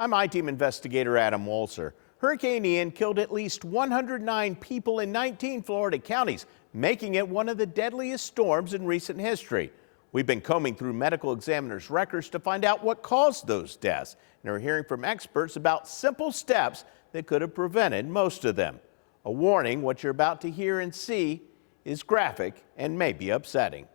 I'm I-Team investigator Adam Walser. Hurricane Ian killed at least 109 people in 19 Florida counties, making it one of the deadliest storms in recent history. We've been combing through medical examiners' records to find out what caused those deaths, and are hearing from experts about simple steps that could have prevented most of them. A warning, what you're about to hear and see is graphic and may be upsetting.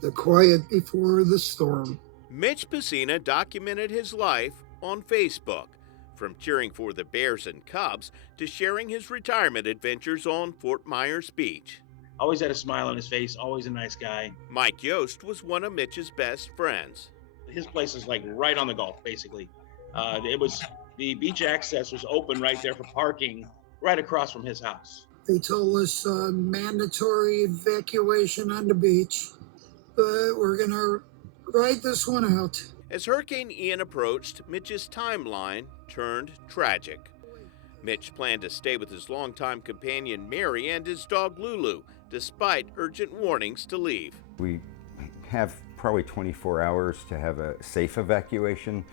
The quiet before the storm. Mitch Pacina documented his life on Facebook, from cheering for the Bears and Cubs to sharing his retirement adventures on Fort Myers Beach. Always had a smile on his face, always a nice guy. Mike Yost was one of Mitch's best friends. His place is like right on the Gulf, basically. The beach access was open right there for parking, right across from his house. They told us mandatory evacuation on the beach, but we're going to ride this one out. As Hurricane Ian approached, Mitch's timeline turned tragic. Mitch planned to stay with his longtime companion Mary and his dog Lulu, despite urgent warnings to leave. We have probably 24 hours to have a safe evacuation.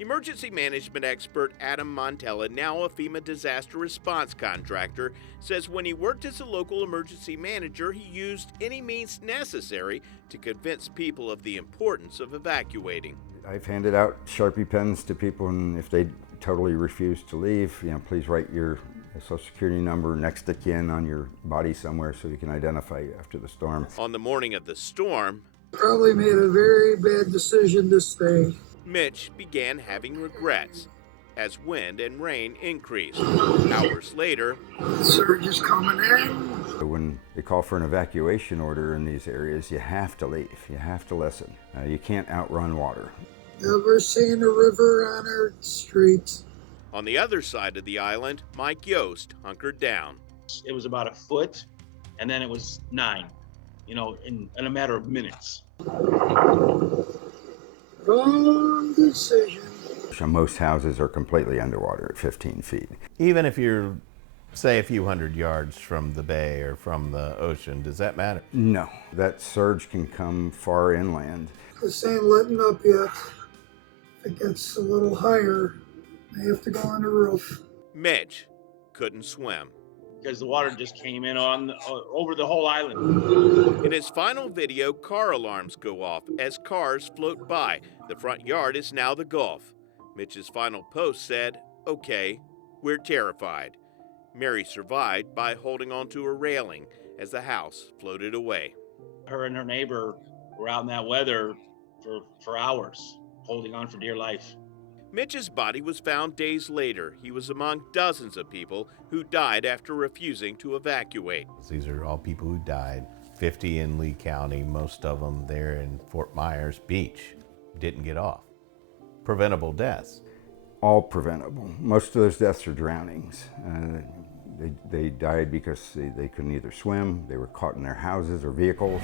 Emergency management expert Adam Montella, now a FEMA disaster response contractor, says when he worked as a local emergency manager, he used any means necessary to convince people of the importance of evacuating. I've handed out Sharpie pens to people, and if they totally refuse to leave, please write your Social Security number next to kin on your body somewhere so you can identify you after the storm. On the morning of the storm, Probably made a very bad decision to stay. Mitch began having regrets as wind and rain increased. Hours later, Surge is coming in. When they call for an evacuation order in these areas, you have to leave. You have to listen. You can't outrun water. Never seen a river on our streets. on the other side of the island, Mike Yost hunkered down. It was about a foot, and then it was 9, in a matter of minutes. Wrong decision. So most houses are completely underwater at 15 feet. Even if you're, say, a few hundred yards from the bay or from the ocean, does that matter? No, that surge can come far inland. This ain't letting up yet. If it gets a little higher, they have to go on the roof. Mitch couldn't swim. Because the water just came in over the whole island. In his final video, car alarms go off as cars float by. The front yard is now the Gulf. Mitch's final post said, "Okay, we're terrified." Mary survived by holding onto a railing as the house floated away. Her and her neighbor were out in that weather for hours, holding on for dear life. Mitch's body was found days later. He was among dozens of people who died after refusing to evacuate. These are all people who died. 50 in Lee County, most of them there in Fort Myers Beach. Didn't get off. Preventable deaths. All preventable. Most of those deaths are drownings. They died because they couldn't either swim, they were caught in their houses or vehicles.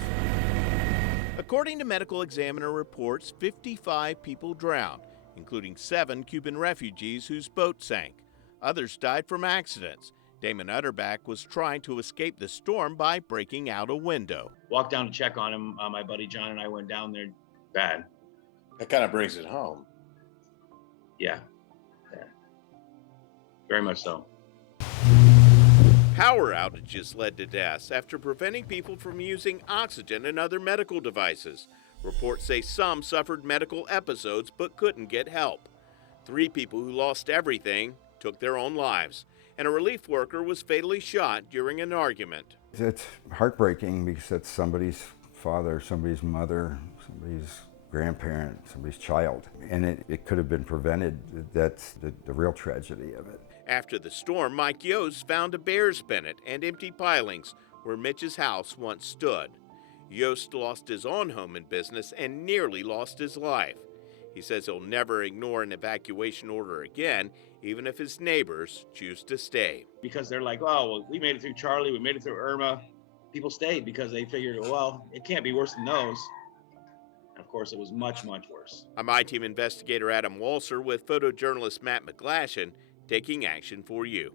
According to medical examiner reports, 55 people drowned, including 7 Cuban refugees whose boat sank. Others died from accidents. Damon Utterback was trying to escape the storm by breaking out a window. Walked down to check on him. My buddy John and I went down there. Bad. That kind of brings it home. Yeah. Very much so. Power outages led to deaths after preventing people from using oxygen and other medical devices. Reports say some suffered medical episodes but couldn't get help. 3 people who lost everything took their own lives, and a relief worker was fatally shot during an argument. It's heartbreaking because that's somebody's father, somebody's mother, somebody's grandparent, somebody's child, and it could have been prevented. That's the real tragedy of it. After the storm, Mike Yost found a bear's pennant and empty pilings where Mitch's house once stood. Yost lost his own home and business and nearly lost his life. He says he'll never ignore an evacuation order again, even if his neighbors choose to stay. Because they're like, oh, well, we made it through Charlie, we made it through Irma. People stayed because they figured, well, it can't be worse than those. And of course, it was much, much worse. I'm I-Team investigator Adam Walser with photojournalist Matt McGlashan, taking action for you.